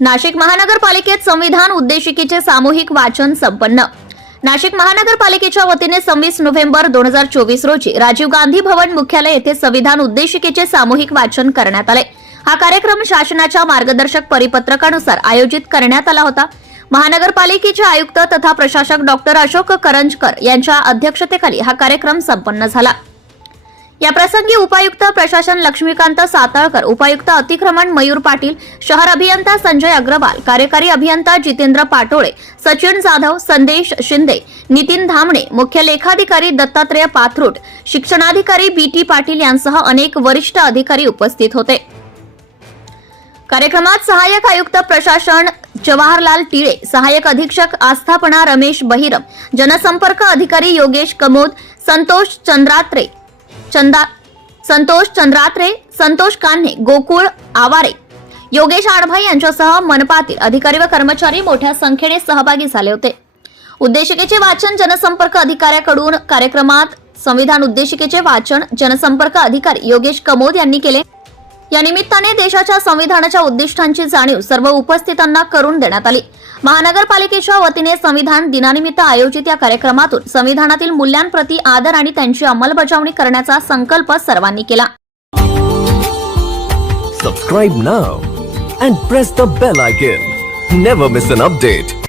नाशिक महानगरपालिकेत संविधान उद्देशिकेचे सामूहिक वाचन संपन्न. नाशिक महानगरपालिकेच्या वतीने सव्वीस नोव्हेंबर दोन हजार चोवीस रोजी राजीव गांधी भवन मुख्यालय येथे संविधान उद्देशिकेचे सामूहिक वाचन करण्यात आले. हा कार्यक्रम शासनाच्या मार्गदर्शक परिपत्रकानुसार आयोजित करण्यात आला होता. महानगरपालिकेचे आयुक्त तथा प्रशासक डॉक्टर अशोक करंजकर यांच्या अध्यक्षतेखाली हा कार्यक्रम संपन्न झाला. या प्रसंगी उपायुक्त प्रशासन लक्ष्मीकांत सातळकर उपायुक्त अतिक्रमण मयूर पाटील शहर अभियंता संजय अग्रवाल कार्यकारी अभियंता जितेंद्र पाटोळे सचिन जाधव संदेश शिंदे नितीन धामणे मुख्य लेखाधिकारी दत्तात्रेय पाथरूट शिक्षणाधिकारी बी टी पाटील यांसह अनेक वरिष्ठ अधिकारी उपस्थित होते. कार्यक्रमात सहाय्यक आयुक्त प्रशासन जवाहरलाल टिळे सहाय्यक अधीक्षक आस्थापना रमेश बहिरम जनसंपर्क अधिकारी योगेश कमोद संतोष चंद्रात्रे चंदा संतोष चंद्रात्रे संतोष कान्हे गोकुळ आवारे योगेश आडभाई यांच्यासह मनपातील अधिकारी व कर्मचारी मोठ्या संख्येने सहभागी झाले होते. उद्देशिकेचे वाचन जनसंपर्क अधिकाऱ्याकडून कार्यक्रमात संविधान उद्देशिकेचे वाचन जनसंपर्क अधिकारी योगेश कमोद यांनी केले. या निमित्ताने देशाच्या संविधानाच्या उद्दिष्टांची जाणीव सर्व उपस्थितांना करून देण्यात आली. महानगरपालिकेच्या वतीने संविधान दिनानिमित्त आयोजित या कार्यक्रमातून संविधानातील मूल्यांप्रती आदर आणि त्यांची अंमलबजावणी करण्याचा संकल्प सर्वांनी केला. Subscribe now and press the bell icon never miss an update